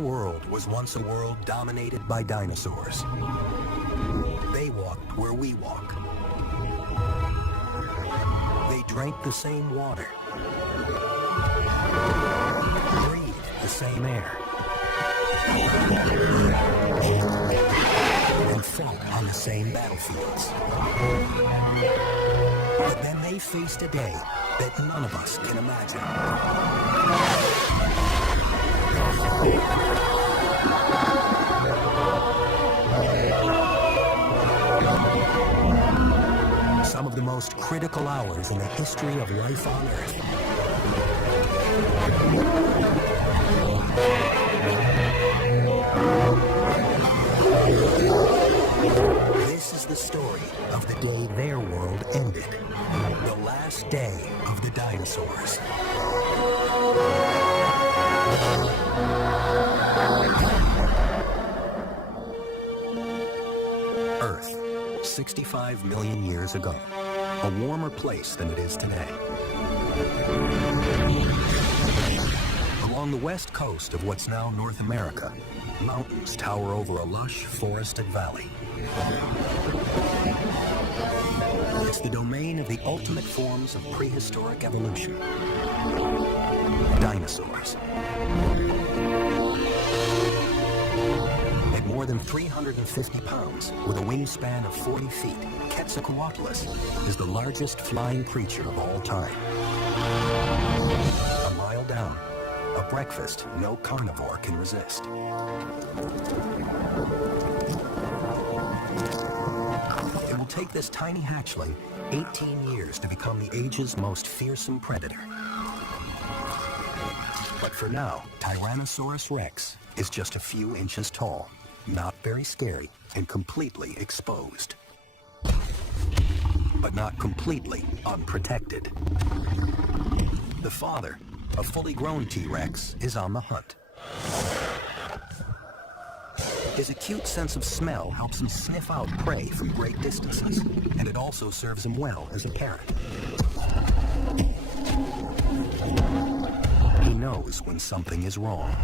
world was once a world dominated by dinosaurs. They walked where we walk. They drank the same water, breathed the same air, and fought on the same battlefields. But then they faced a day that none of us can imagine. Some of the most critical hours in the history of life on Earth. This is the story of the day their world ended. The last day of the dinosaurs. Earth, 65 million years ago. A warmer place than it is today. Along the west coast of what's now North America, mountains tower over a lush, forested valley. It's the domain of the ultimate forms of prehistoric evolution. Dinosaurs. At more than 350 pounds, with a wingspan of 40 feet, Quetzalcoatlus is the largest flying creature of all time. A mile down, a breakfast no carnivore can resist. It will take this tiny hatchling 18 years to become the age's most fearsome predator. But for now, Tyrannosaurus Rex is just a few inches tall, not very scary, and completely exposed. But not completely unprotected. The father, a fully grown T-Rex, is on the hunt. His acute sense of smell helps him sniff out prey from great distances, and it also serves him well as a parent. He knows when something is wrong.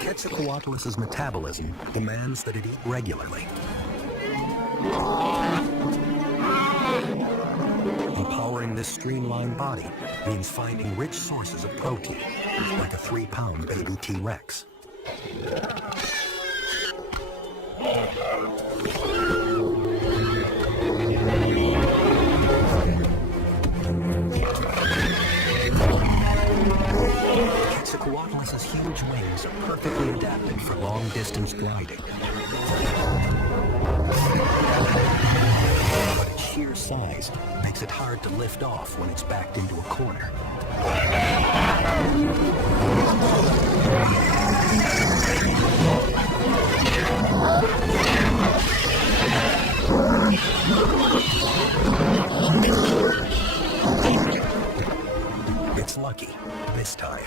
Quetzalcoatlus's metabolism demands that it eat regularly. Empowering this streamlined body means finding rich sources of protein, like a 3-pound baby T-Rex. Quetzalcoatlus's huge wings are perfectly adapted for long-distance gliding. But its sheer size makes it hard to lift off when it's backed into a corner. It's lucky this time.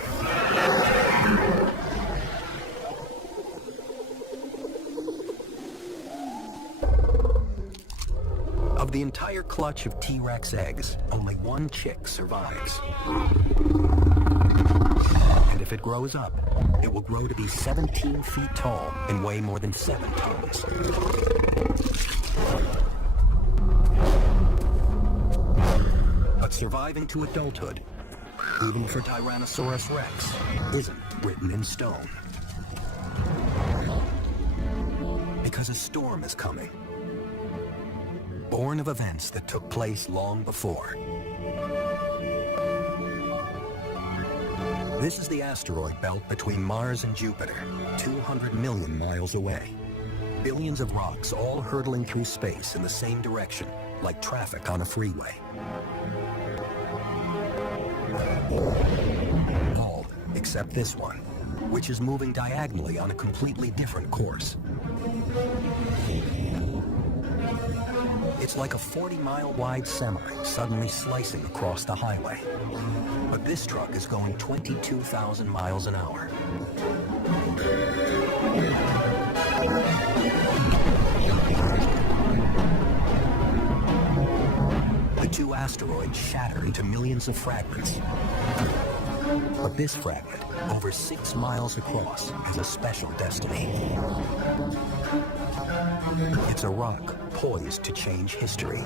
Of the entire clutch of T-Rex eggs, only one chick survives. And if it grows up, it will grow to be 17 feet tall and weigh more than 7 tons. But surviving to adulthood, even for Tyrannosaurus Rex, isn't written in stone. Because a storm is coming. Born of events that took place long before. This is the asteroid belt between Mars and Jupiter, 200 million miles away. Billions of rocks all hurtling through space in the same direction, like traffic on a freeway. All except this one, which is moving diagonally on a completely different course. It's like a 40-mile wide semi suddenly slicing across the highway. But this truck is going 22,000 miles an hour. asteroid shatter into millions of fragments. But this fragment, over 6 miles across, has a special destiny. It's a rock poised to change history,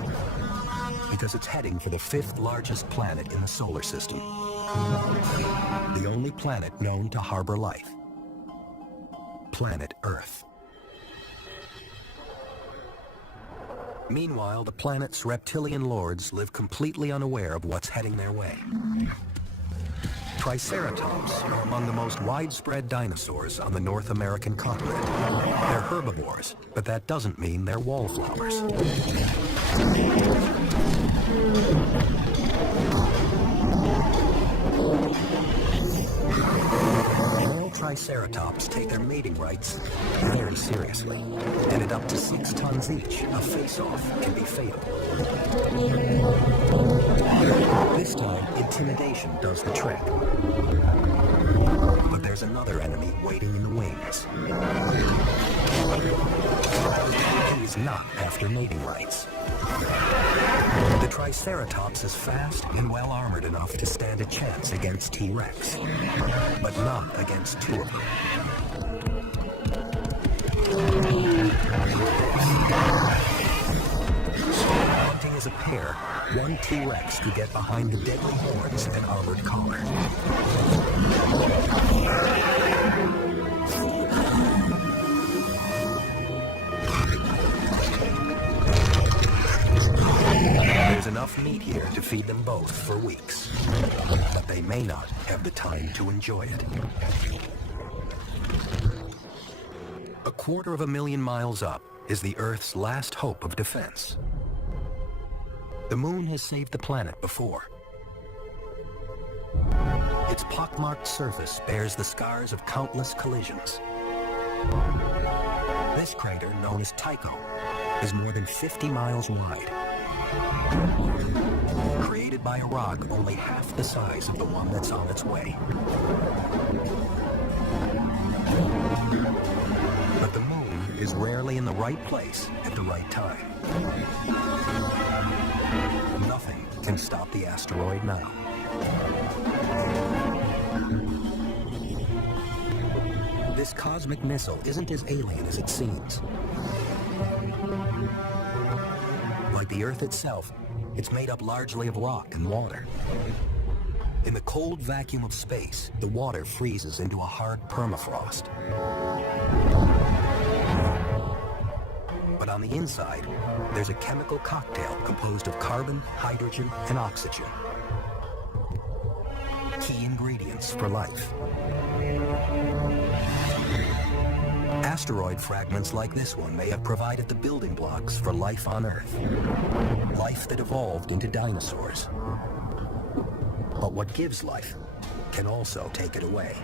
because it's heading for the 5th largest planet in the solar system. The only planet known to harbor life. Planet Earth. Meanwhile, the planet's reptilian lords live completely unaware of what's heading their way. Triceratops are among the most widespread dinosaurs on the North American continent. They're herbivores, but that doesn't mean they're wallflowers. Male Triceratops take their mating rights very seriously, and at up to 6 tons each, a face-off can be fatal. This time, intimidation does the trick. But there's another enemy waiting in the wings. He's not after mating rights. The Triceratops is fast and well-armored enough to stand a chance against T-Rex, but not against 2 of them. Hunting as a pair, one T-Rex could get behind the deadly horns and armored collar. There's enough meat here to feed them both for weeks, but they may not have the time to enjoy it. 250,000 miles up is the Earth's last hope of defense. The moon has saved the planet before. Its pockmarked surface bears the scars of countless collisions. This crater, known as Tycho, is more than 50 miles wide. Created by a rock only half the size of the one that's on its way. But the moon is rarely in the right place at the right time. Nothing can stop the asteroid now. This cosmic missile isn't as alien as it seems. Like the Earth itself, it's made up largely of rock and water. In the cold vacuum of space, the water freezes into a hard permafrost. But on the inside, there's a chemical cocktail composed of carbon, hydrogen, and oxygen. Key ingredients for life. Asteroid fragments like this one may have provided the building blocks for life on Earth. Life that evolved into dinosaurs. But what gives life can also take it away.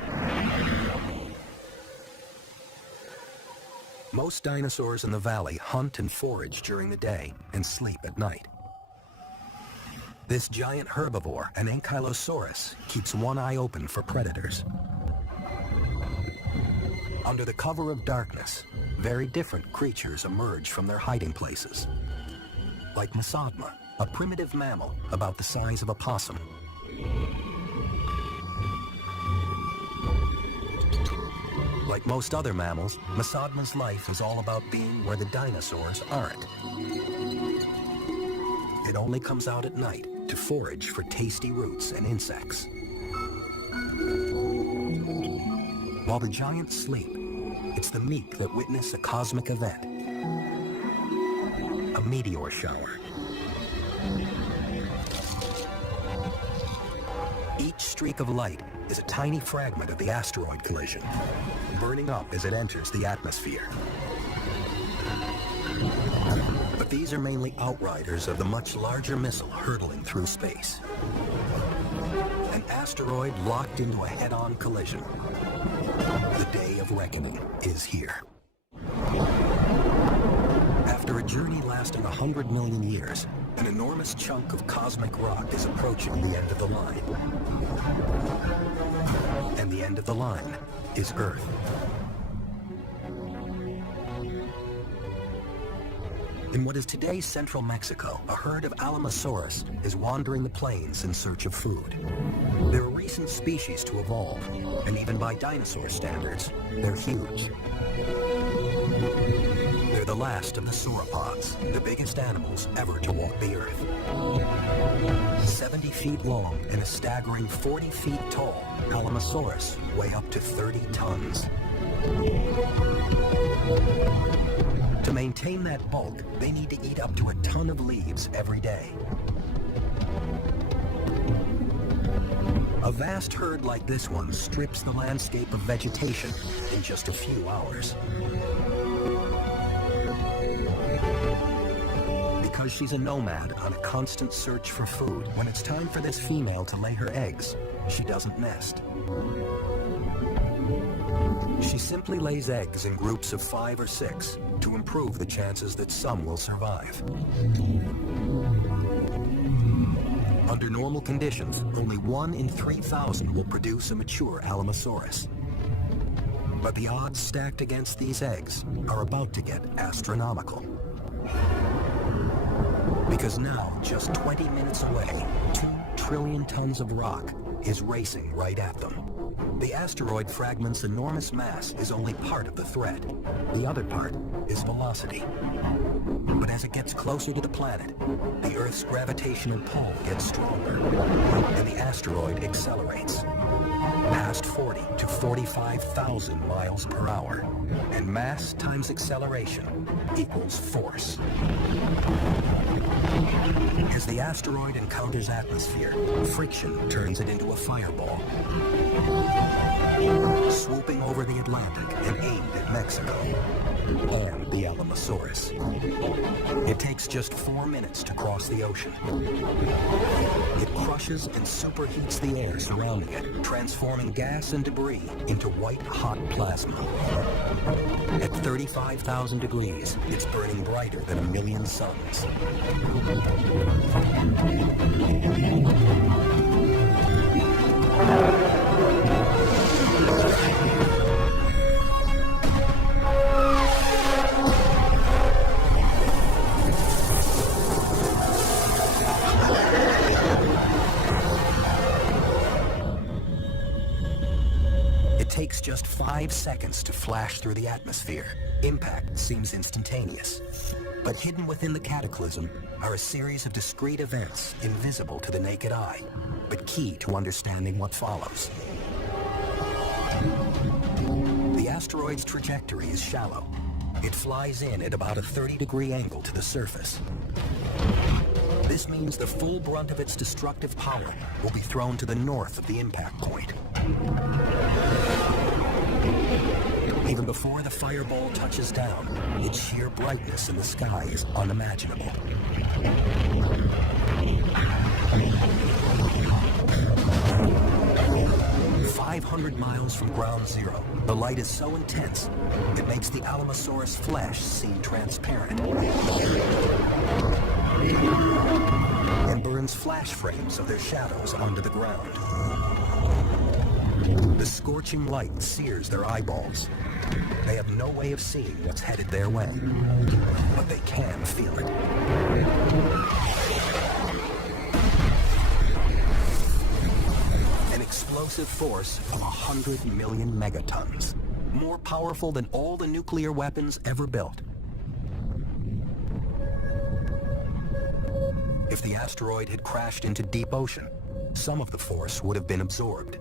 Most dinosaurs in the valley hunt and forage during the day and sleep at night. This giant herbivore, an Ankylosaurus, keeps one eye open for predators. Under the cover of darkness, very different creatures emerge from their hiding places. Like Masodma, a primitive mammal about the size of a possum. Like most other mammals, Masodma's life is all about being where the dinosaurs aren't. It only comes out at night to forage for tasty roots and insects. While the giants sleep, it's the meek that witness a cosmic event. A meteor shower. Each streak of light is a tiny fragment of the asteroid collision, burning up as it enters the atmosphere. But these are mainly outriders of the much larger missile hurtling through space. An asteroid locked into a head-on collision. The day of reckoning is here. After a journey lasting 100 million years, an enormous chunk of cosmic rock is approaching the end of the line. And the end of the line is Earth. In what is today's central Mexico, a herd of Alamosaurus is wandering the plains in search of food. They're a recent species to evolve, and even by dinosaur standards, they're huge. They're the last of the sauropods, the biggest animals ever to walk the earth. 70 feet long and a staggering 40 feet tall, Alamosaurus weigh up to 30 tons. To maintain that bulk, they need to eat up to a ton of leaves every day. A vast herd like this one strips the landscape of vegetation in just a few hours. Because she's a nomad on a constant search for food, when it's time for this female to lay her eggs, she doesn't nest. She simply lays eggs in groups of 5 or 6 to improve the chances that some will survive. Under normal conditions, only 1 in 3,000 will produce a mature Alamosaurus. But the odds stacked against these eggs are about to get astronomical. Because now, just 20 minutes away, 2 trillion tons of rock is racing right at them. The asteroid fragment's enormous mass is only part of the threat. The other part is velocity. But as it gets closer to the planet, the Earth's gravitational pull gets stronger, and the asteroid accelerates past 40 to 45,000 miles per hour. And mass times acceleration equals force. As the asteroid encounters atmosphere, friction turns it into a fireball, swooping over the Atlantic and aimed at Mexico and the Alamosaurus. It takes just 4 minutes to cross the ocean. It crushes and superheats the air surrounding it, transforming gas and debris into white-hot plasma. At 35,000 degrees, it's burning brighter than a million suns. It takes just 5 seconds to flash through the atmosphere. Impact seems instantaneous. But hidden within the cataclysm are a series of discrete events invisible to the naked eye, but key to understanding what follows. The asteroid's trajectory is shallow. It flies in at about a 30-degree angle to the surface. This means the full brunt of its destructive power will be thrown to the north of the impact point. Even before the fireball touches down, its sheer brightness in the sky is unimaginable. 500 miles from ground zero, the light is so intense, it makes the Alamosaurus flesh seem transparent and burns flash frames of their shadows onto the ground. The scorching light sears their eyeballs. They have no way of seeing what's headed their way, but they can feel it. An explosive force of 100 million megatons, more powerful than all the nuclear weapons ever built. If the asteroid had crashed into deep ocean, some of the force would have been absorbed.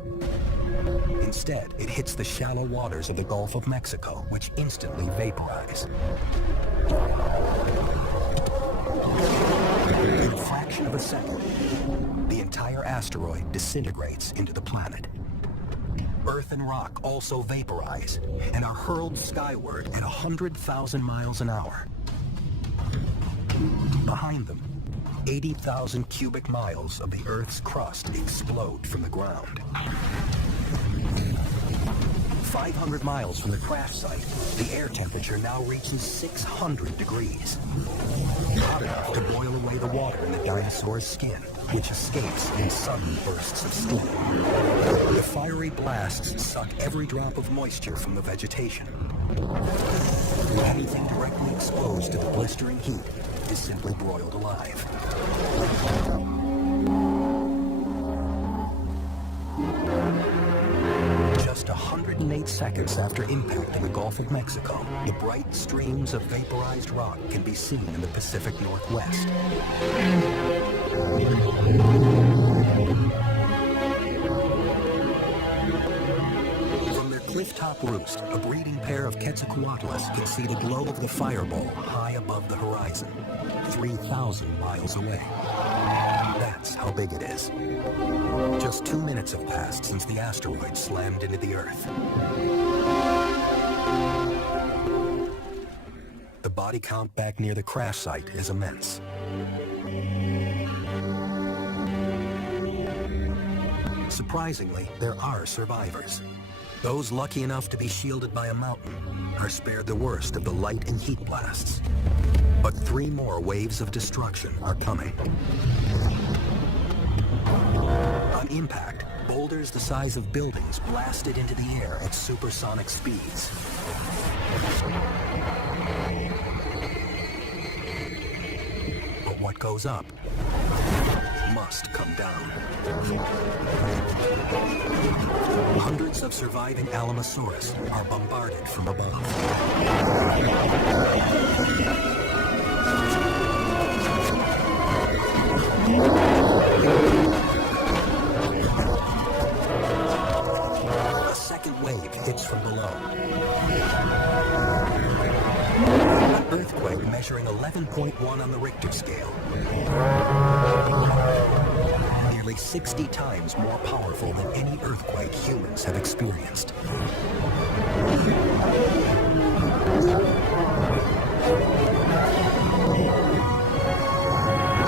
Instead, it hits the shallow waters of the Gulf of Mexico, which instantly vaporize. In a fraction of a second, the entire asteroid disintegrates into the planet. Earth and rock also vaporize and are hurled skyward at 100,000 miles an hour. Behind them, 80,000 cubic miles of the Earth's crust explode from the ground. 500 miles from the crash site, the air temperature now reaches 600 degrees. Hot enough to boil away the water in the dinosaur's skin, which escapes in sudden bursts of steam. The fiery blasts suck every drop of moisture from the vegetation. Anything directly exposed to the blistering heat is simply broiled alive. Just 108 seconds after impact in the Gulf of Mexico, the bright streams of vaporized rock can be seen in the Pacific Northwest. From their cliff-top roost, a breeding pair of Quetzalcoatlus can see the glow of the fireball high above the horizon, 3,000 miles away. That's how big it is. Just 2 minutes have passed since the asteroid slammed into the Earth. The body count back near the crash site is immense. Surprisingly, there are survivors. Those lucky enough to be shielded by a mountain are spared the worst of the light and heat blasts. But 3 more waves of destruction are coming. On impact, boulders the size of buildings blasted into the air at supersonic speeds. But what goes up must come down. Hundreds of surviving Alamosaurus are bombarded from above. A second wave hits from below. An earthquake measuring 11.1 on the Richter scale. Nearly 60 times more powerful than any earthquake humans have experienced.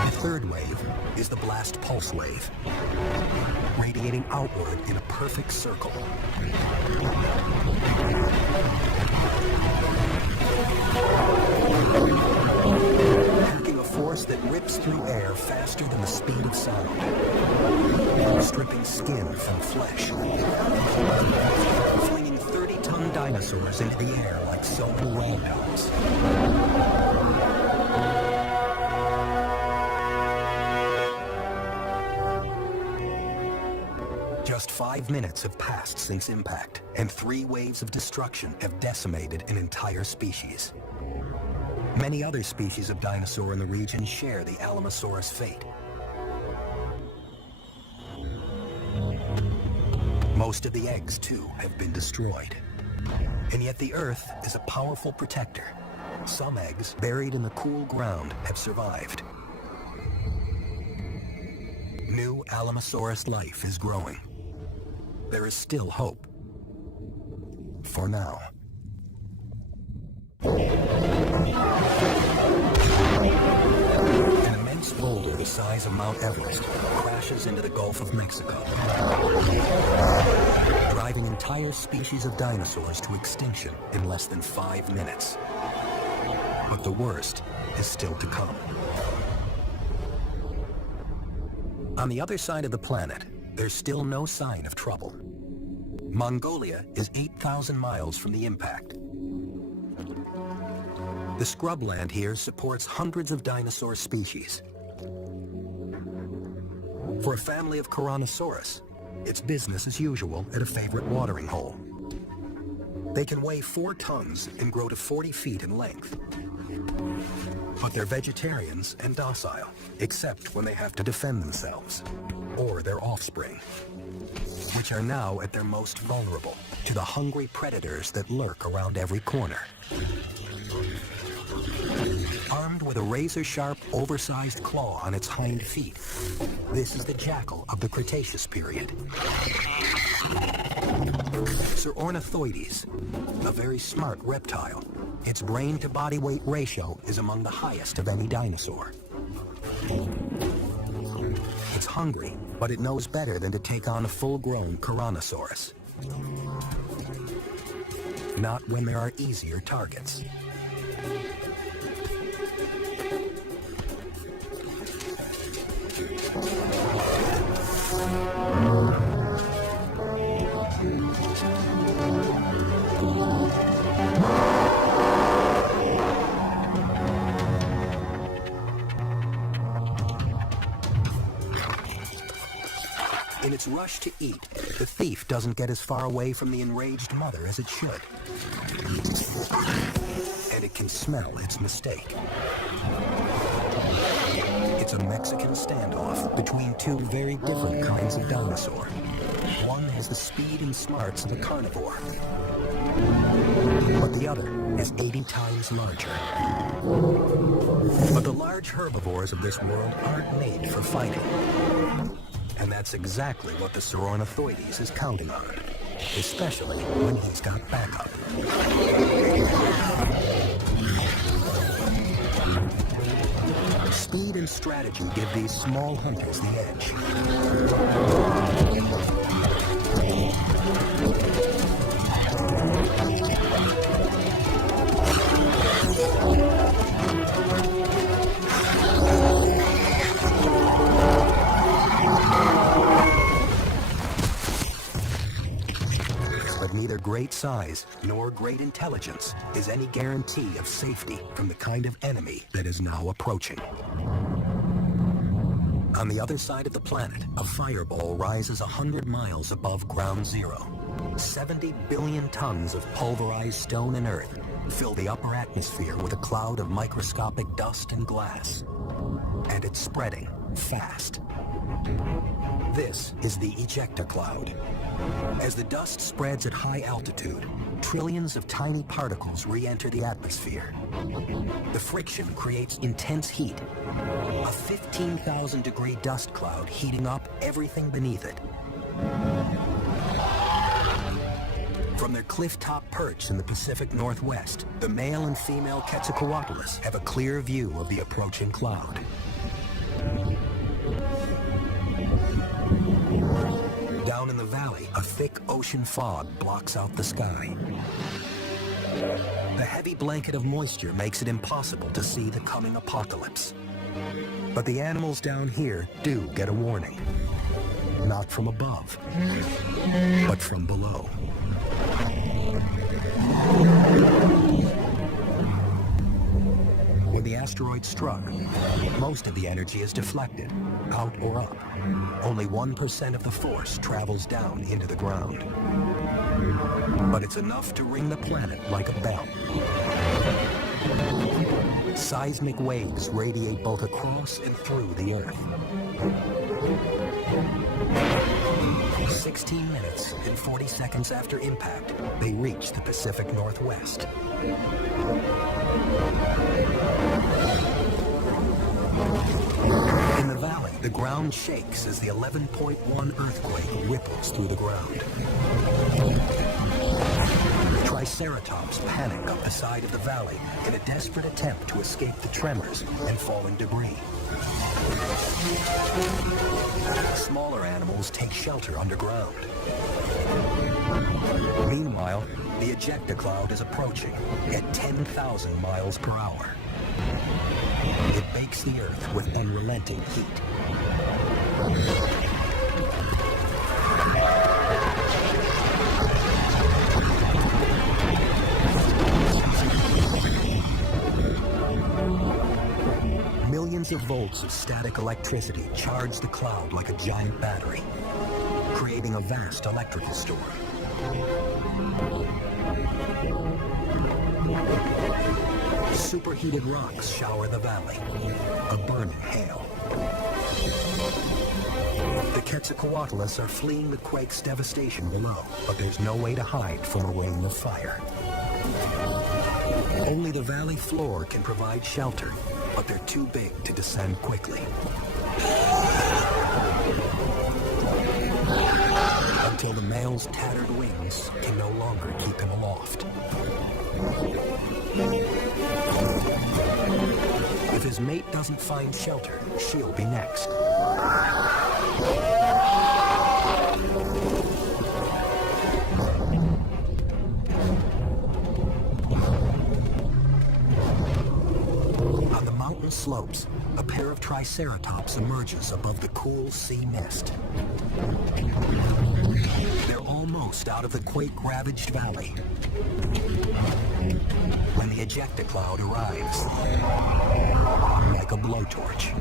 The third wave is the blast pulse wave, radiating outward in a perfect circle. Packing a force that rips through air faster than the speed of sound, stripping skin from flesh, flinging 30-ton dinosaurs into the air like so many raindrops. Just 5 minutes have passed since impact, and 3 waves of destruction have decimated an entire species. Many other species of dinosaur in the region share the Alamosaurus fate. Most of the eggs, too, have been destroyed. And yet the Earth is a powerful protector. Some eggs, buried in the cool ground, have survived. New Alamosaurus life is growing. There is still hope. For now. An immense boulder the size of Mount Everest crashes into the Gulf of Mexico, driving entire species of dinosaurs to extinction in less than 5 minutes. But the worst is still to come. On the other side of the planet, there's still no sign of trouble. Mongolia is 8,000 miles from the impact. The scrubland here supports hundreds of dinosaur species. For a family of Tyrannosaurus, it's business as usual at a favorite watering hole. They can weigh 4 tons and grow to 40 feet in length. But they're vegetarians and docile, except when they have to defend themselves, or their offspring, which are now at their most vulnerable to the hungry predators that lurk around every corner. Armed with a razor-sharp, oversized claw on its hind feet, this is the jackal of the Cretaceous period. Ornithoides, a very smart reptile. Its brain-to-body weight ratio is among the highest of any dinosaur. It's hungry, but it knows better than to take on a full-grown Tyrannosaurus. not when there are easier targets. In its rush to eat, the thief doesn't get as far away from the enraged mother as it should. And it can smell its mistake. It's a Mexican standoff between two very different kinds of dinosaur. One has the speed and smarts of a carnivore, but the other is 80 times larger. But the large herbivores of this world aren't made for fighting. And that's exactly what the Saurornithoides is counting on, especially when he's got backup. Speed and strategy give these small hunters the edge. But neither great size nor great intelligence is any guarantee of safety from the kind of enemy that is now approaching. On the other side of the planet, a fireball rises 100 miles above ground zero. 70 billion tons of pulverized stone and earth fill the upper atmosphere with a cloud of microscopic dust and glass. And it's spreading fast. This is the ejecta cloud. As the dust spreads at high altitude, trillions of tiny particles re-enter the atmosphere. The friction creates intense heat, a 15,000-degree dust cloud heating up everything beneath it. From their cliff-top perch in the Pacific Northwest, the male and female Quetzalcoatlus have a clear view of the approaching cloud. Down in the valley, a thick ocean fog blocks out the sky. The heavy blanket of moisture makes it impossible to see the coming apocalypse. But the animals down here do get a warning. Not from above, but from below. When the asteroid struck, most of the energy is deflected, out or up. Only 1% of the force travels down into the ground. But it's enough to ring the planet like a bell. Seismic waves radiate both across and through the Earth. 16 minutes and 40 seconds after impact, they reach the Pacific Northwest. In the valley, the ground shakes as the 11.1 earthquake ripples through the ground. Triceratops panic up the side of the valley in a desperate attempt to escape the tremors and falling debris. Smaller animals take shelter underground. Meanwhile, the ejecta cloud is approaching at 10,000 miles per hour. It bakes the Earth with unrelenting heat. Millions of volts of static electricity charge the cloud like a giant battery, creating a vast electrical storm. Superheated rocks shower the valley, a burning hail. The Quetzalcoatlus are fleeing the quake's devastation below, but there's no way to hide from a rain of fire. Only the valley floor can provide shelter, but they're too big to descend quickly. Until the male's tattered wings can no longer keep him aloft. If his mate doesn't find shelter, she'll be next. slopes, a pair of triceratops emerges above the cool sea mist. They're almost out of the quake-ravaged valley when the ejecta cloud arrives like a blowtorch.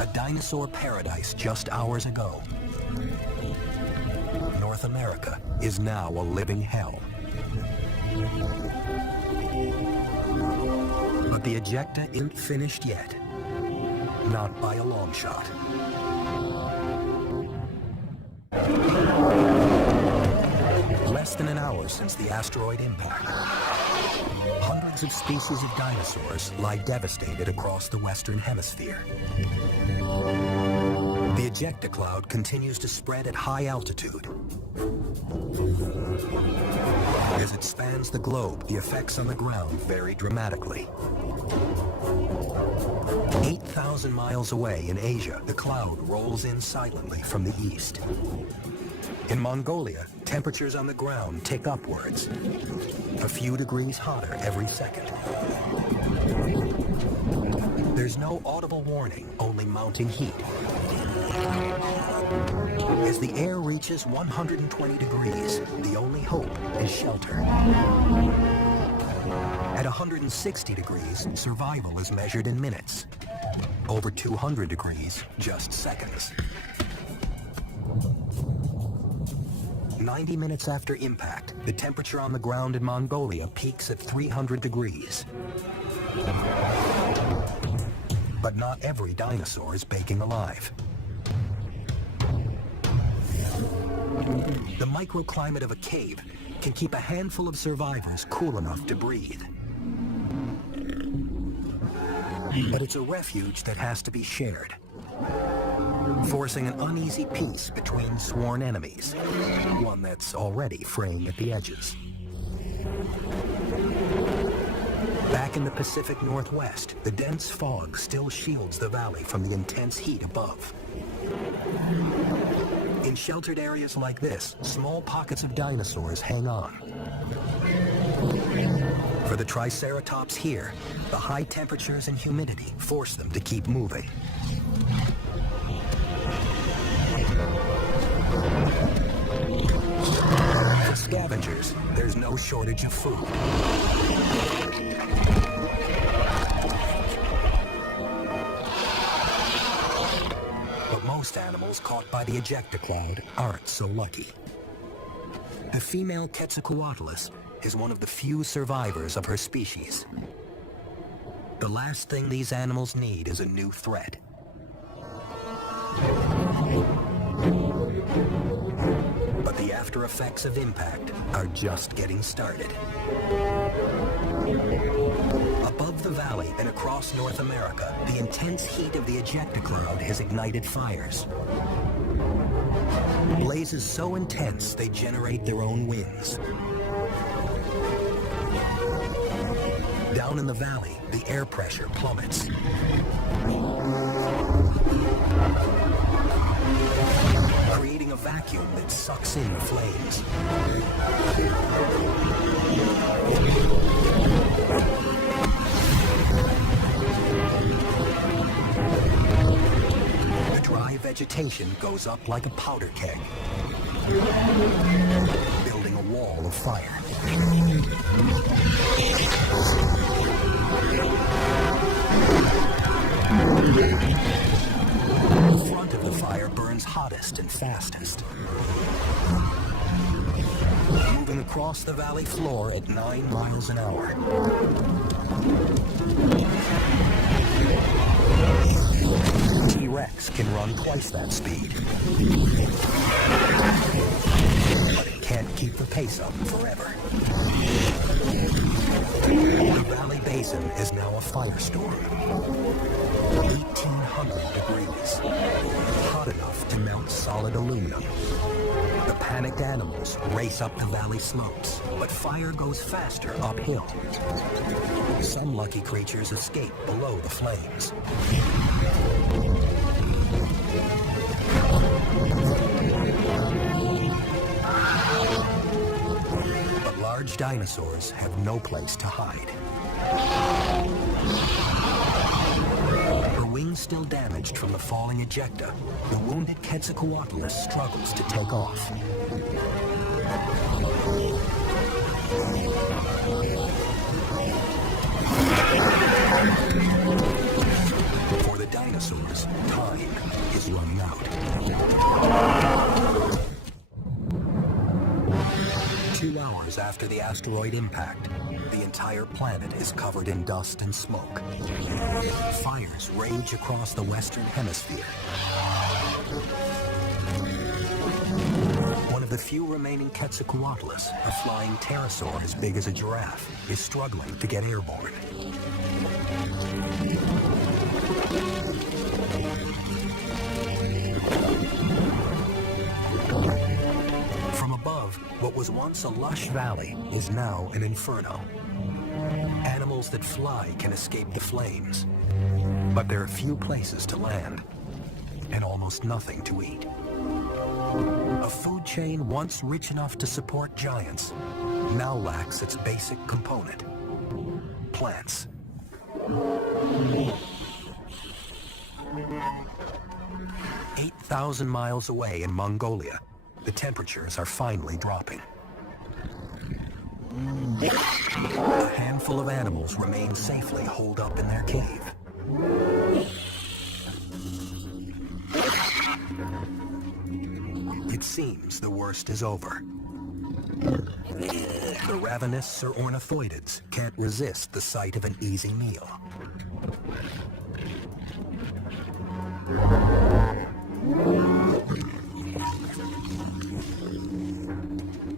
A dinosaur paradise just hours ago. North America is now a living hell. But the ejecta isn't finished yet. Not by a long shot. Less than an hour since the asteroid impact. Hundreds of species of dinosaurs lie devastated across the Western Hemisphere. The ejecta cloud continues to spread at high altitude. As it spans the globe, the effects on the ground vary dramatically. 8,000 miles away in Asia, the cloud rolls in silently from the east. In Mongolia, temperatures on the ground tick upwards, a few degrees hotter every second. There's no audible warning, only mounting heat. As the air reaches 120 degrees, the only hope is shelter. At 160 degrees, survival is measured in minutes. Over 200 degrees, just seconds. 90 minutes after impact, the temperature on the ground in Mongolia peaks at 300 degrees. But not every dinosaur is baking alive. The microclimate of a cave can keep a handful of survivors cool enough to breathe. But it's a refuge that has to be shared, forcing an uneasy peace between sworn enemies, one that's already fraying at the edges. Back in the Pacific Northwest, the dense fog still shields the valley from the intense heat above. In sheltered areas like this, small pockets of dinosaurs hang on. For the triceratops here, the high temperatures and humidity force them to keep moving. For scavengers, there's no shortage of food. But most animals caught by the ejecta cloud aren't so lucky. The female Quetzalcoatlus is one of the few survivors of her species. The last thing these animals need is a new threat. But the after effects of impact are just getting started. Above the valley and across North America, the intense heat of the ejecta cloud has ignited fires. Blazes so intense they generate their own winds. Down in the valley, the air pressure plummets. Creating a vacuum that sucks in the flames. The dry vegetation goes up like a powder keg, building a wall of fire. The front of the fire burns hottest and fastest, moving across the valley floor at 9 miles an hour. T-Rex can run twice that speed, but it can't keep the pace up forever. The valley basin is now a firestorm. 1,800 degrees, hot enough to melt solid aluminum. The panicked animals race up the valley slopes, but fire goes faster uphill. Some lucky creatures escape below the flames. But large dinosaurs have no place to hide. Her wings still damaged from the falling ejecta, the wounded Quetzalcoatlus struggles to take off. For the dinosaurs, time is running out. 2 hours after the asteroid impact, the entire planet is covered in dust and smoke. Fires rage across the western hemisphere. One of the few remaining Quetzalcoatlus, a flying pterosaur as big as a giraffe, is struggling to get airborne. From above, what was once a lush valley is now an inferno. Animals that fly can escape the flames, but there are few places to land and almost nothing to eat. A food chain once rich enough to support giants now lacks its basic component: plants. 8,000 miles away in Mongolia, the temperatures are finally dropping. A handful of animals remain safely holed up in their cave. It seems the worst is over. The ravenous or ornithoidids can't resist the sight of an easy meal.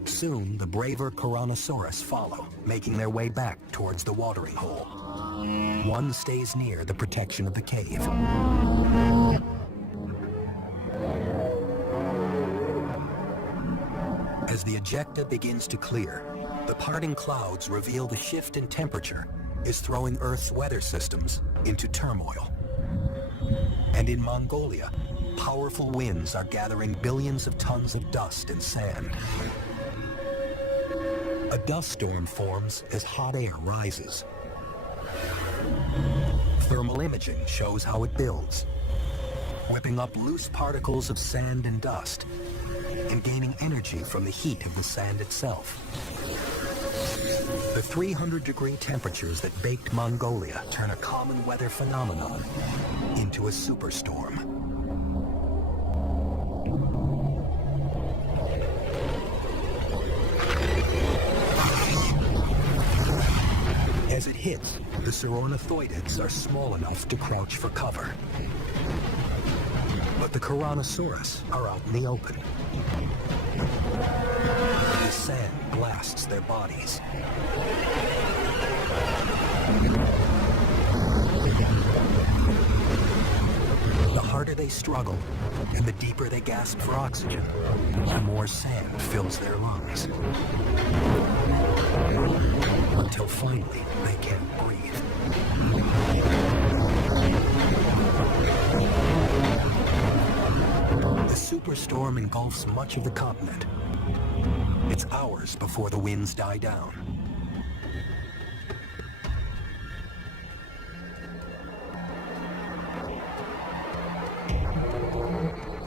Soon, the braver Tyrannosaurus follow, making their way back towards the watering hole. One stays near the protection of the cave. As the ejecta begins to clear, the parting clouds reveal the shift in temperature is throwing Earth's weather systems into turmoil. And in Mongolia, powerful winds are gathering billions of tons of dust and sand. A dust storm forms as hot air rises. Thermal imaging shows how it builds, whipping up loose particles of sand and dust, and gaining energy from the heat of the sand itself. The 300-degree temperatures that baked Mongolia turn a common weather phenomenon into a superstorm. As it hits, the Tyrannosaurids are small enough to crouch for cover. But the Tyrannosaurus are out in the open. The sand blasts their bodies. The harder they struggle, and the deeper they gasp for oxygen, the more sand fills their lungs. Until finally, they can't breathe. The superstorm engulfs much of the continent. It's hours before the winds die down.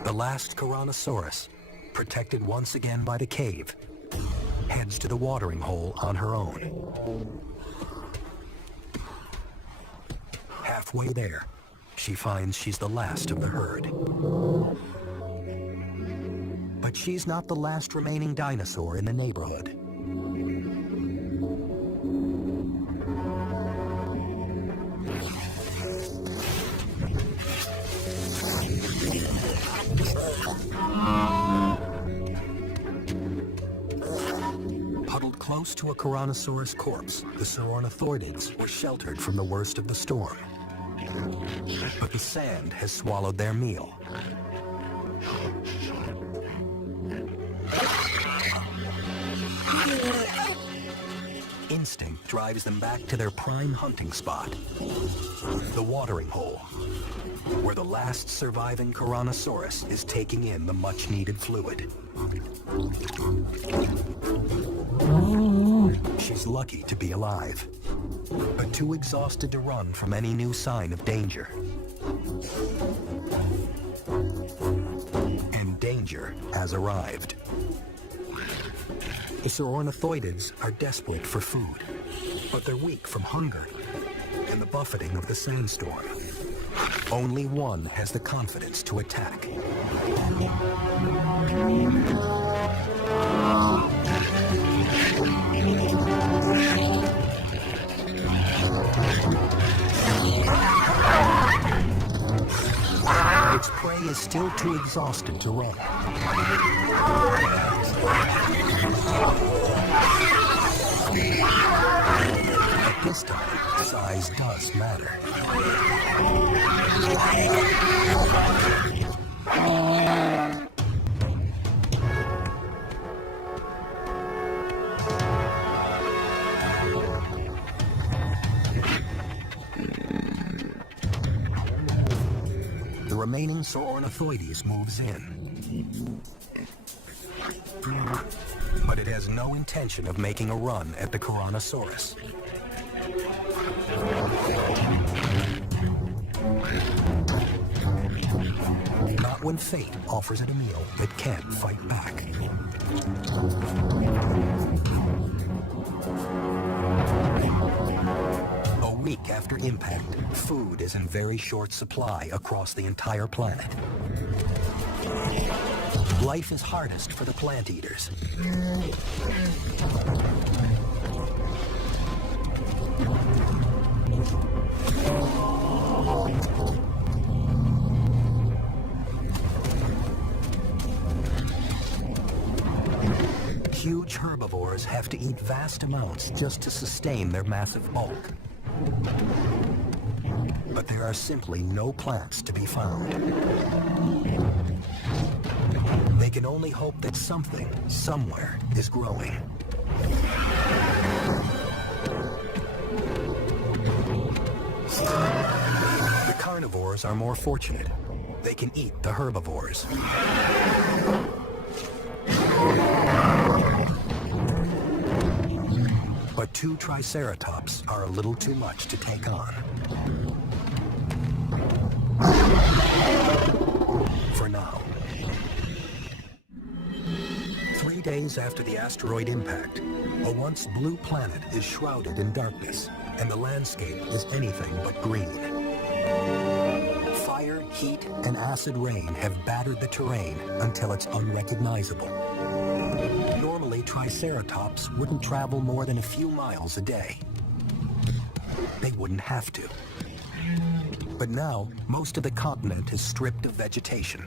The last Tyrannosaurus, protected once again by the cave, heads to the watering hole on her own. Halfway there, she finds she's the last of the herd. But she's not the last remaining dinosaur in the neighborhood. Huddled close to a Tyrannosaurus corpse, the Tyrannosaurids were sheltered from the worst of the storm. But the sand has swallowed their meal. Instinct drives them back to their prime hunting spot, the watering hole, where the last surviving Tyrannosaurus is taking in the much-needed fluid. She's lucky to be alive, but too exhausted to run from any new sign of danger. And danger has arrived. The Sauronothoidids are desperate for food, but they're weak from hunger and the buffeting of the sandstorm. Only one has the confidence to attack. Its prey is still too exhausted to run. At this time, size does matter. The remaining Sauronothoides moves in. But it has no intention of making a run at the Tyrannosaurus. Not when fate offers it a meal that can't fight back. A week after impact, food is in very short supply across the entire planet. Life is hardest for the plant eaters. Huge herbivores have to eat vast amounts just to sustain their massive bulk. But there are simply no plants to be found. They can only hope that something, somewhere, is growing. The carnivores are more fortunate. They can eat the herbivores. But two Triceratops are a little too much to take on. For now. 3 days after the asteroid impact, a once blue planet is shrouded in darkness, and the landscape is anything but green. Fire, heat, and acid rain have battered the terrain until it's unrecognizable. Normally, Triceratops wouldn't travel more than a few miles a day. They wouldn't have to. But now, most of the continent is stripped of vegetation.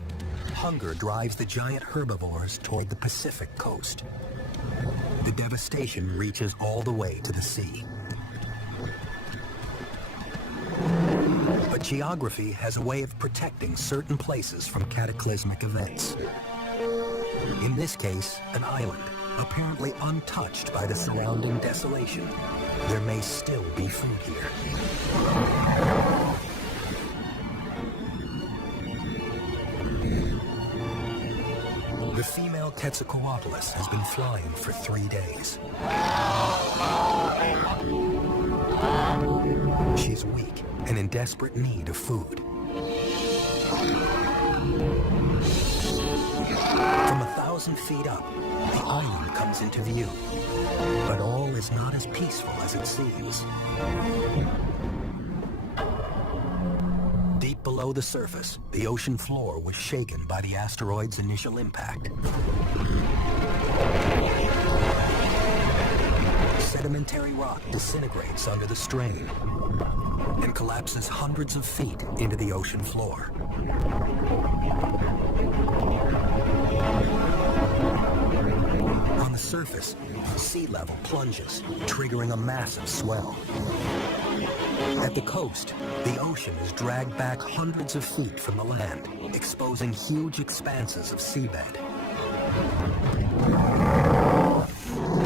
Hunger drives the giant herbivores toward the Pacific coast. The devastation reaches all the way to the sea. But geography has a way of protecting certain places from cataclysmic events. In this case, an island, apparently untouched by the surrounding desolation. There may still be food here. The female Quetzalcoatlus has been flying for 3 days. She's weak and in desperate need of food. From 1,000 feet up, the island comes into view. But all is not as peaceful as it seems. Deep below the surface, the ocean floor was shaken by the asteroid's initial impact. Sedimentary rock disintegrates under the strain and collapses hundreds of feet into the ocean floor. On the surface, sea level plunges, triggering a massive swell. At the coast, the ocean is dragged back hundreds of feet from the land, exposing huge expanses of seabed.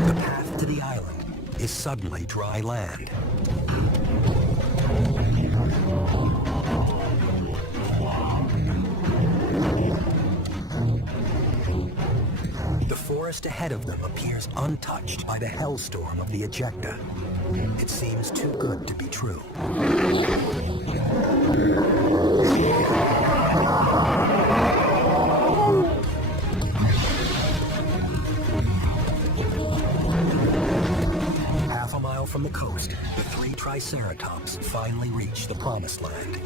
The path to the island is suddenly dry land. The forest ahead of them appears untouched by the hellstorm of the ejecta. It seems too good to be true. Half a mile from the coast, the three Triceratops finally reach the promised land.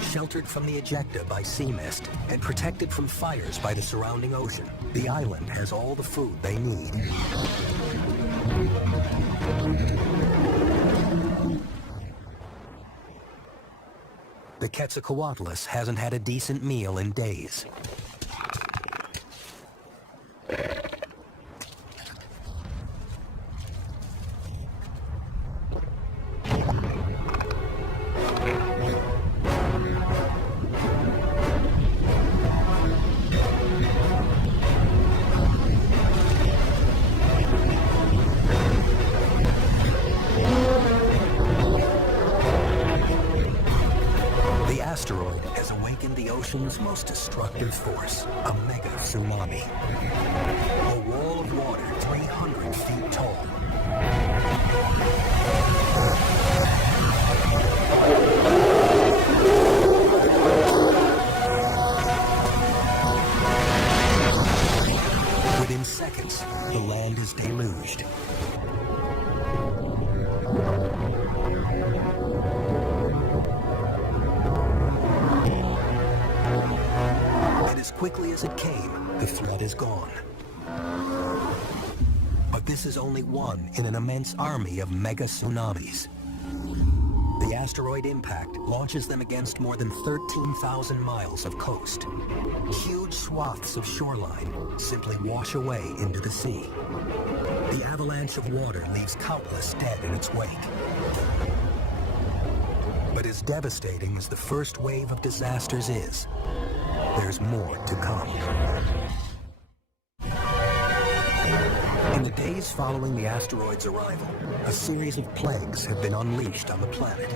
Sheltered from the ejecta by sea mist and protected from fires by the surrounding ocean, the island has all the food they need. The Quetzalcoatlus hasn't had a decent meal in days. Ocean's most destructive force, a mega tsunami. A wall of water 300 feet tall. Within seconds, the land is deluged. As quickly as it came, the flood is gone. But this is only one in an immense army of mega tsunamis. The asteroid impact launches them against more than 13,000 miles of coast. Huge swaths of shoreline simply wash away into the sea. The avalanche of water leaves countless dead in its wake. But as devastating as the first wave of disasters is, there's more to come. In the days following the asteroid's arrival, a series of plagues have been unleashed on the planet.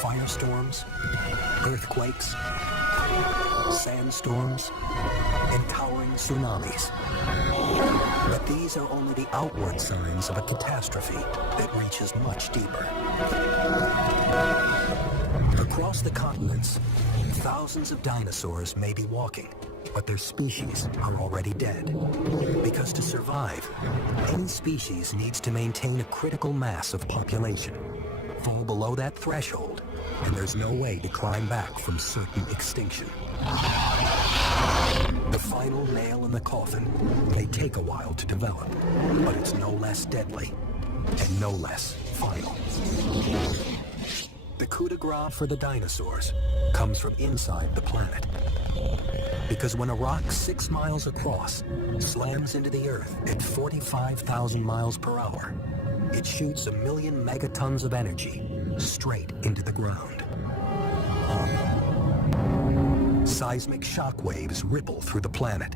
Firestorms, earthquakes, sandstorms, and towering tsunamis. But these are only the outward signs of a catastrophe that reaches much deeper. Across the continents, thousands of dinosaurs may be walking, but their species are already dead. Because to survive, any species needs to maintain a critical mass of population. Fall below that threshold, and there's no way to climb back from certain extinction. The final nail in the coffin may take a while to develop, but it's no less deadly, and no less final. The coup de grace for the dinosaurs comes from inside the planet. Because when a rock 6 miles across slams into the Earth at 45,000 miles per hour, it shoots 1 million megatons of energy straight into the ground. Seismic shock waves ripple through the planet.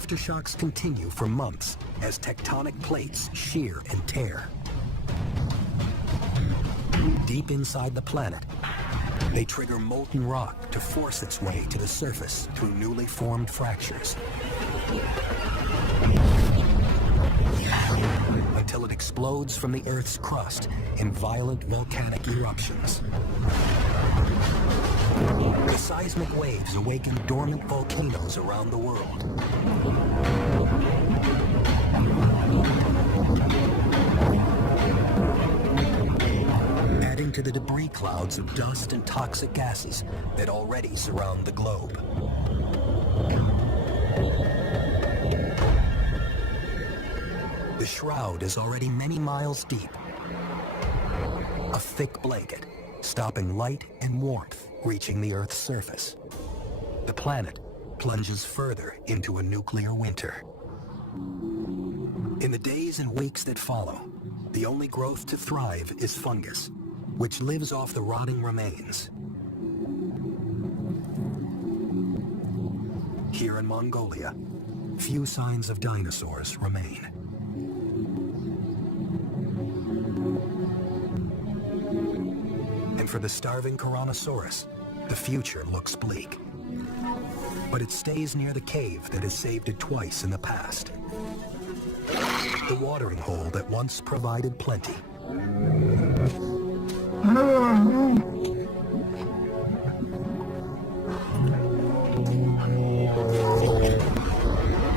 Aftershocks continue for months as tectonic plates shear and tear. Deep inside the planet, they trigger molten rock to force its way to the surface through newly formed fractures. Until it explodes from the Earth's crust in violent volcanic eruptions. The seismic waves awaken dormant volcanoes around the world. Adding to the debris clouds of dust and toxic gases that already surround the globe. The shroud is already many miles deep. A thick blanket, stopping light and warmth reaching the Earth's surface. The planet plunges further into a nuclear winter. In the days and weeks that follow, the only growth to thrive is fungus. which lives off the rotting remains. Here in Mongolia, few signs of dinosaurs remain. And for the starving Tyrannosaurus, the future looks bleak. But it stays near the cave that has saved it twice in the past. The watering hole that once provided plenty.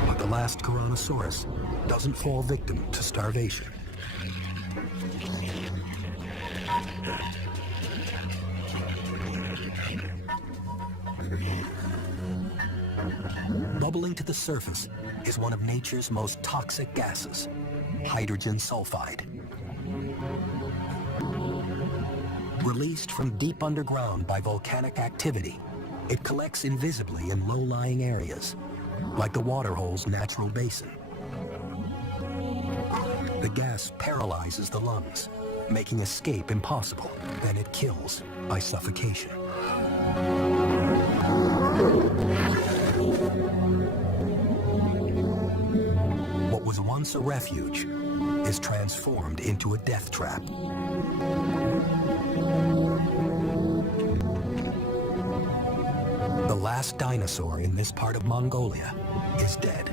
But the last Tyrannosaurus doesn't fall victim to starvation. Bubbling to the surface is one of nature's most toxic gases, hydrogen sulfide. Released from deep underground by volcanic activity, it collects invisibly in low-lying areas, like the waterhole's natural basin. The gas paralyzes the lungs, making escape impossible. Then it kills by suffocation. What was once a refuge is transformed into a death trap. The last dinosaur in this part of Mongolia is dead.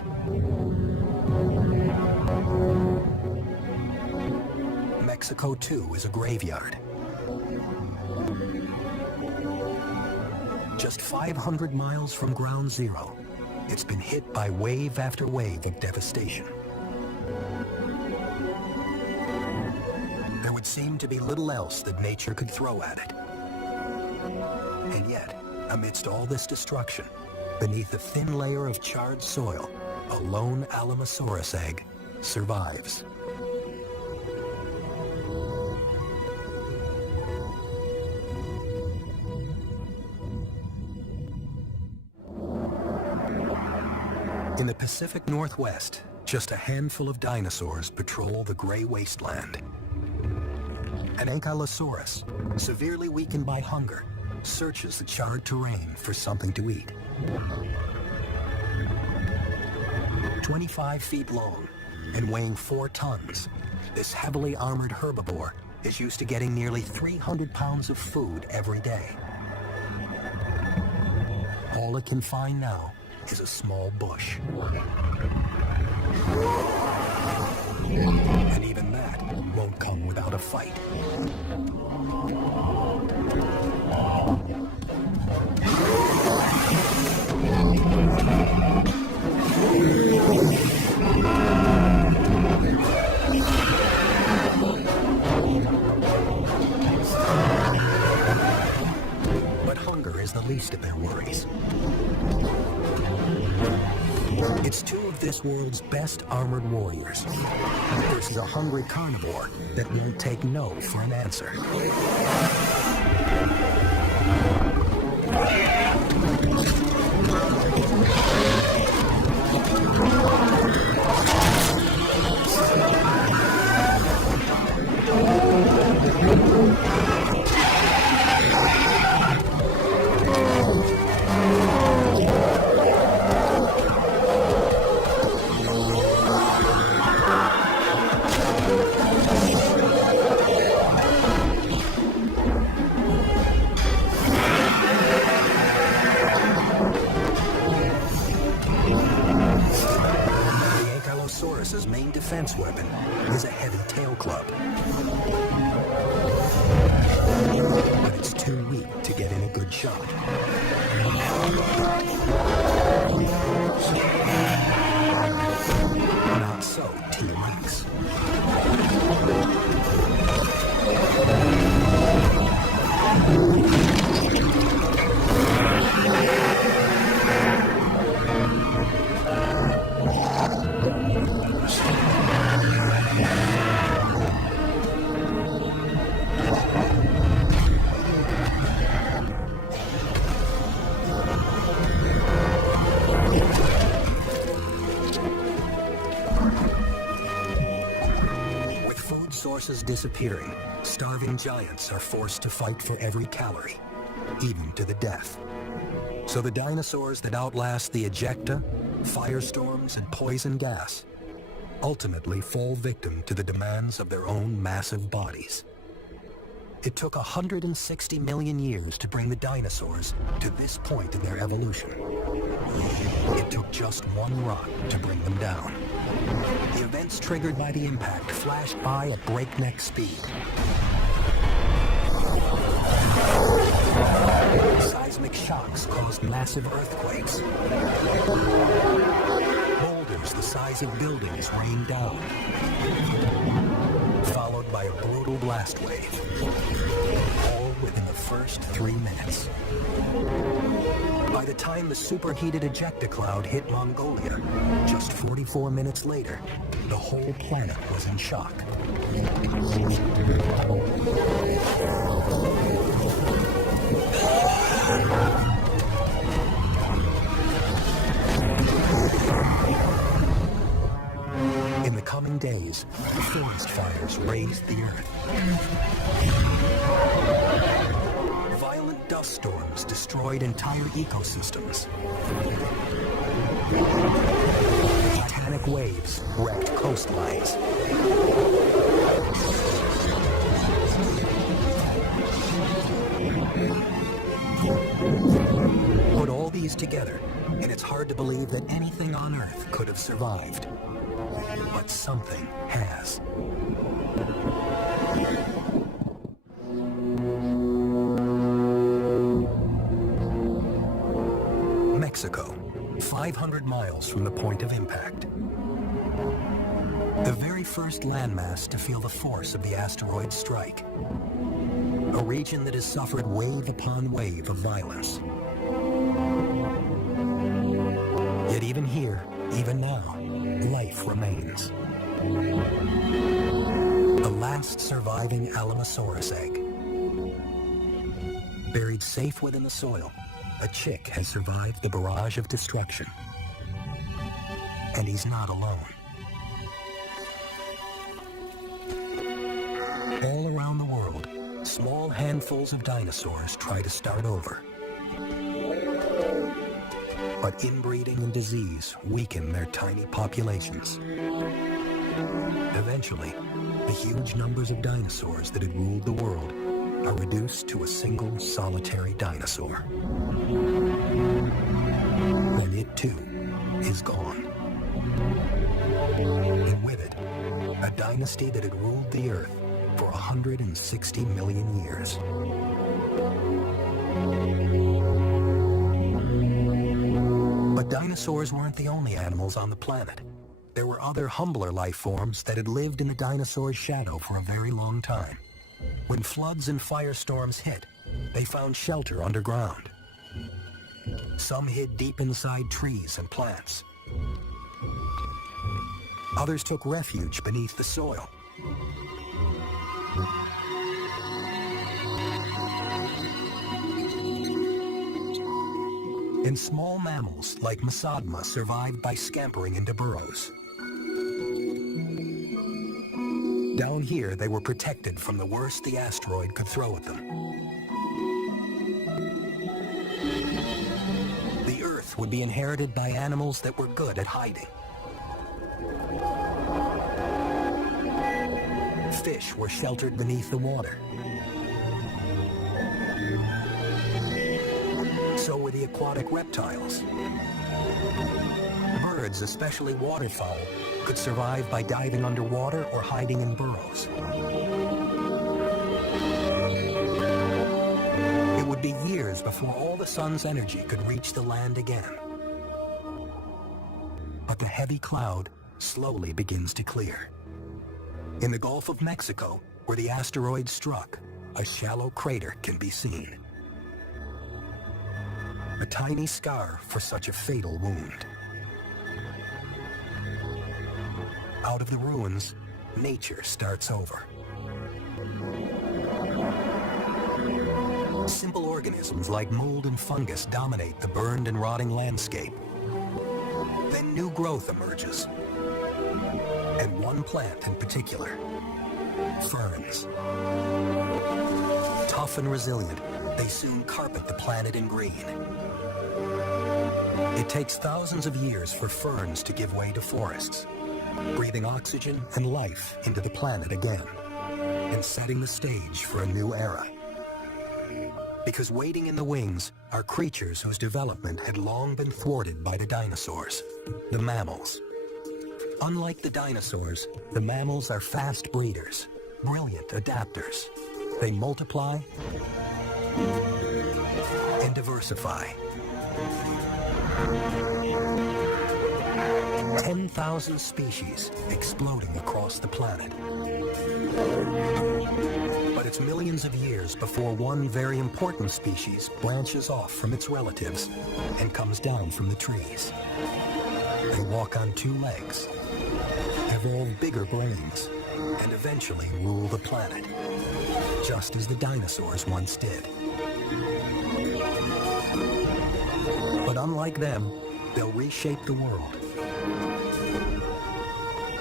Mexico, too, is a graveyard. Just 500 miles from ground zero, it's been hit by wave after wave of devastation. There would seem to be little else that nature could throw at it. And yet, amidst all this destruction, beneath a thin layer of charred soil, a lone Alamosaurus egg survives. In the Pacific Northwest, just a handful of dinosaurs patrol the gray wasteland. An Ankylosaurus, severely weakened by hunger, searches the charred terrain for something to eat. 25 feet long and weighing 4 tons, this heavily armored herbivore is used to getting nearly 300 pounds of food every day. All it can find now is a small bush. And even that won't come without a fight. But hunger is the least of their worries. It's two of this world's best armored warriors versus a hungry carnivore that won't take no for an answer. Ankylosaurus's main defense weapon is a heavy tail club. But it's too weak to get in a good shot. Not so T-Rex. Sources disappearing, starving giants are forced to fight for every calorie, even to the death. So the dinosaurs that outlast the ejecta, firestorms, and poison gas ultimately fall victim to the demands of their own massive bodies. It took 160 million years to bring the dinosaurs to this point in their evolution. It took just one rock to bring them down. The events triggered by the impact flashed by at breakneck speed. Seismic shocks caused massive earthquakes. Boulders the size of buildings rained down, followed by a brutal blast wave, all within the first 3 minutes. By the time the superheated ejecta cloud hit Mongolia, just 44 minutes later, the whole planet was in shock. In the coming days, forest fires razed the earth. Violent dust storms destroyed entire ecosystems. Titanic waves wrecked coastlines. Put all these together, and it's hard to believe that anything on Earth could have survived. But something has. Mexico, 500 miles from the point of impact. The very first landmass to feel the force of the asteroid strike. A region that has suffered wave upon wave of violence. Yet even here, even now, life remains. The last surviving Alamosaurus egg. Buried safe within the soil, a chick has survived the barrage of destruction. And he's not alone. All around the world, small handfuls of dinosaurs try to start over. But inbreeding and disease weaken their tiny populations. Eventually, the huge numbers of dinosaurs that had ruled the world are reduced to a single solitary dinosaur. And it too is gone. And with it, a dynasty that had ruled the Earth for 160 million years. But dinosaurs weren't the only animals on the planet. There were other humbler life forms that had lived in the dinosaur's shadow for a very long time. When floods and firestorms hit, they found shelter underground. Some hid deep inside trees and plants. Others took refuge beneath the soil. And small mammals like Masodma survived by scampering into burrows. Down here, they were protected from the worst the asteroid could throw at them. The Earth would be inherited by animals that were good at hiding. Fish were sheltered beneath the water. So were the aquatic reptiles. Birds, especially waterfowl, could survive by diving underwater or hiding in burrows. It would be years before all the sun's energy could reach the land again. But the heavy cloud slowly begins to clear. In the Gulf of Mexico, where the asteroid struck, a shallow crater can be seen. A tiny scar for such a fatal wound. Out of the ruins, nature starts over. Simple organisms like mold and fungus dominate the burned and rotting landscape. Then new growth emerges. And one plant in particular, Ferns. Tough and resilient, they soon carpet the planet in green. It takes thousands of years for ferns to give way to forests, breathing oxygen and life into the planet again, and setting the stage for a new era. Because waiting in the wings are creatures whose development had long been thwarted by the dinosaurs, the mammals. Unlike the dinosaurs, the mammals are fast breeders, brilliant adapters. They multiply and diversify. 10,000 species exploding across the planet. But it's millions of years before one very important species branches off from its relatives and comes down from the trees. They walk on two legs, evolve bigger brains, and eventually rule the planet, just as the dinosaurs once did. But unlike them, they'll reshape the world,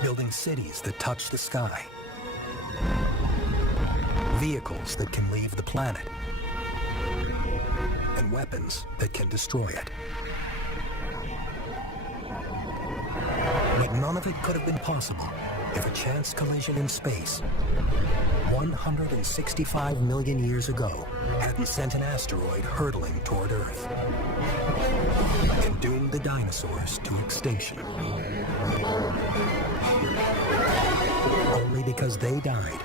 building cities that touch the sky, vehicles that can leave the planet, and weapons that can destroy it. But none of it could have been possible if a chance collision in space 165 million years ago hadn't sent an asteroid hurtling toward Earth and doomed the dinosaurs to extinction. Only because they died